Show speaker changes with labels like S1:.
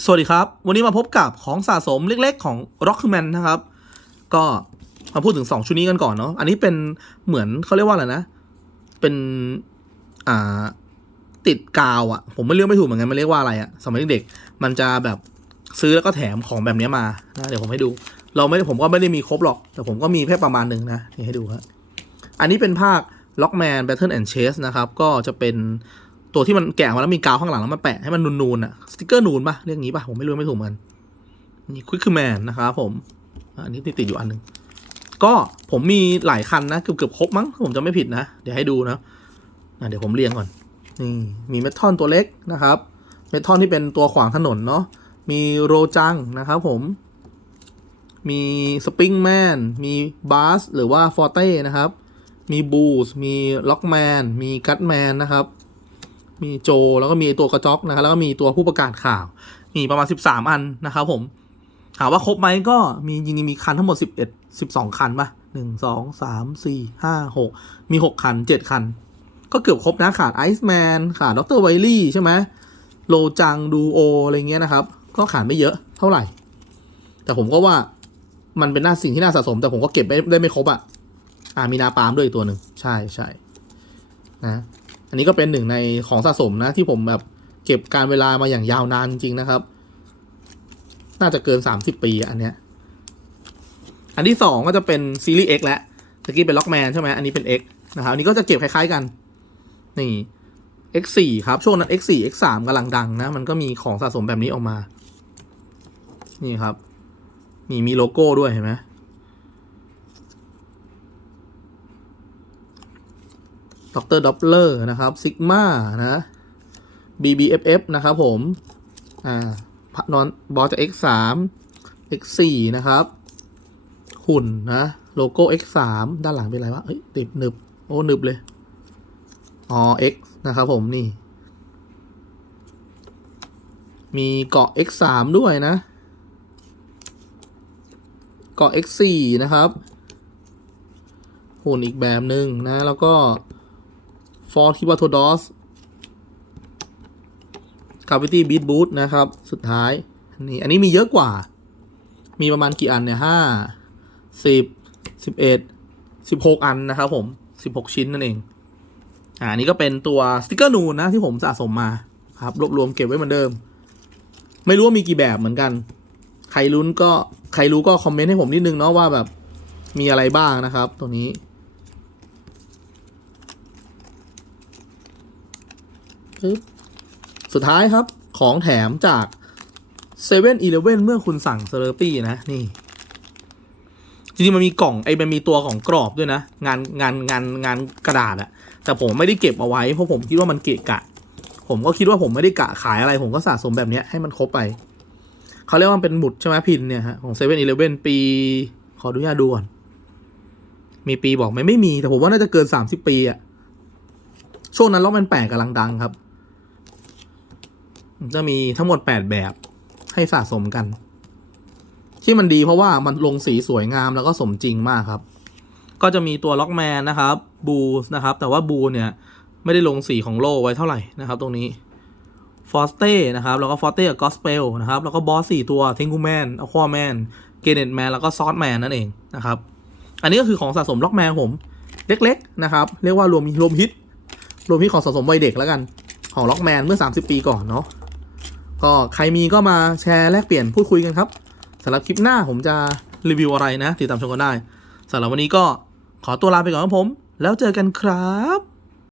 S1: สวัสดีครับ วันนี้มาพบกับของสะสมเล็กๆของ Rockman นะครับ ก็มาพูดถึง 2 ชุดนี้กันก่อนเนาะอันนี้เป็นเหมือนเขาเรียกว่าอะไรนะ เป็นอ่าติดกาวอะผมไม่เรียกไม่ถูกเหมือนกันมันเรียกว่าอะไรอะสมัยเด็กๆมันจะแบบซื้อแล้วก็แถมของแบบนี้มานะเดี๋ยวผมให้ดู เราไม่ผมก็ไม่ได้มีครบหรอก แต่ผมก็มีแค่ประมาณหนึ่งนะนี่ให้ดูครับอันนี้เป็นภาค Lockman Battle and Chase นะครับ ก็จะเป็น ตัวที่มันแกะมาแล้วมีกาวข้างหลังแล้วมันแปะให้มันนูนๆอะสติกเกอร์นูนปะเรียกงี้ปะผมไม่รู้ไม่ถูกเหมือนกันนี่ควิกคือแมนนะครับผมอันนี้ติดอยู่อันหนึ่งก็ผมมีหลายคันนะเกือบเกือบครบมั้งผมจะไม่ผิดนะ เดี๋ยวให้ดูนะอะเดี๋ยวผมเรียงก่อนนี่มีเมทัลตัวเล็กนะครับ เมทัลที่เป็นตัวขวางถนนเนาะมีโรจังนะครับผม มีสปริงแมนมีบาสหรือว่าฟอร์เต้นะครับ มีบูสมีล็อกแมนมีกัตแมนนะครับ มีโจแล้วก็มีตัวกระจอกนะครับแล้วก็มีตัวผู้ประกาศข่าวมีประมาณ 13 อันนะครับผมถามว่าครบไหมก็มีจริงๆมีคันทั้งหมด 11 12 คันปะหนึ่งสองสามสี่ห้าหกมี6คัน7คัน ก็เกือบครบนะขาดไอซ์แมนขาดดรไวลี่ใช่ไหมโลจังดูโออะไรเงี้ยนะครับ ก็ขาดไม่เยอะเท่าไหร่ แต่ผมก็ว่ามันเป็นหน่าสิ่งที่น่าสะสม แต่ผมก็เก็บไม่ได้ไม่ครบอะอ่ามีนาปาล์มด้วยอีกตัวหนึ่ง ใช่ใช่นะ อันนี้ก็เป็นหนึ่งในของสะสมนะที่ผมแบบเก็บการเวลามาอย่างยาวนานจริงๆนะครับ น่าจะเกิน 30 ปีอันเนี้ย อันที่สองก็จะเป็นซีรีส์ X แล้วตะกี้เป็นล็อกแมนใช่ไหมอันนี้เป็น X นะครับ อันนี้ก็จะเก็บคล้ายๆกัน นี่ X4 ครับ ช่วงนั้น X4 X3 กำลังดังนะ มันก็มีของสะสมแบบนี้ออกมา นี่ครับนี่มีโลโก้ด้วยเห็นไหม ดรด็อปเลอร์นะครับซิกมานะ BBFF นะครับผม อ่านอนบอสจะ X3 X4 นะครับ หุ่นนะ โลโก้ X3 ด้านหลังเป็นอะไรวะเฮ้ยติดหนึบ โอ้หนึบเลย อ๋อ X นะครับผมนี่ มีเกาะ X3 ด้วยนะ เกาะ X4 นะครับ หุ่นอีกแบบหนึ่งนะ แล้วก็ ฟอร์คิวาโทดอสคาวิตี้บีทบูทนะครับ สุดท้าย นี่ อันนี้มีเยอะกว่า มีประมาณกี่อันเนี่ยห้าสิบสิบเอ็ดสิบหกอันนะครับผมสิบหกชิ้นนั่นเอง อ่าอันนี้ก็เป็นตัวสติกเกอร์นูนนะที่ผมสะสมมาครับรวบรวมเก็บไว้เหมือนเดิม ไม่รู้ว่ามีกี่แบบเหมือนกัน ใครรู้ก็ใครรู้ก็คอมเมนต์ให้ผมนิดนึงเนาะว่าแบบมีอะไรบ้างนะครับ ตัวนี้ ปึ๊บสุดท้ายครับของแถมจากเซเว่นอีเลเว่นเมื่อคุณสั่งเซอร์ปี้นะ นี่ จริงๆ มันมีกล่องไอ้มันมีตัวของกรอบด้วยนะ งานงานงานงานกระดาษอะแต่ผมไม่ได้เก็บเอาไว้เพราะผมคิดว่ามันเกะกะ ผมก็คิดว่าผมไม่ได้กะขายอะไร ผมก็สะสมแบบนี้ให้มันครบไป เขาเรียกว่าเป็นหมุดใช่ไหมพินเนี่ยฮะของเซเว่นอีเลเว่นปี ขออนุญาตดูก่อน มีปีบอกไหมไม่มี แต่ผมว่าน่าจะเกินสามสิบปีอะช่วงนั้นล็อกแมนแปดกำลังดังครับ จะมีทั้งหมด 8 แบบให้สะสมกัน ที่มันดีเพราะว่ามันลงสีสวยงามแล้วก็สมจริงมากครับ ก็จะมีตัวล็อกแมนนะครับบูสนะครับ แต่ว่าบูเนี่ยไม่ได้ลงสีของโลไว้เท่าไหร่นะครับ ตรงนี้ฟอสเต้นะครับ แล้วก็ฟอสเต้กับกอสเปลนะครับ แล้วก็บอสสี่ตัวทิงกูแมนอควาแมนเกเนตแมนแล้วก็ซอสแมนนั่นเองนะครับ อันนี้ก็คือของสะสมล็อกแมนผม เล็กๆนะครับ เรียกว่ารวมรวมฮิต รวมฮิตของสะสมวัยเด็กแล้วกัน ของล็อกแมนเมื่อ 30 ปีก่อนเนาะ ก็ใครมีก็มาแชร์แลกเปลี่ยนพูดคุยกันครับสำหรับคลิปหน้าผมจะรีวิวอะไรนะ ติดตามชมกันได้สำหรับวันนี้ก็ขอตัวลาไปก่อนครับผม แล้วเจอกันครับ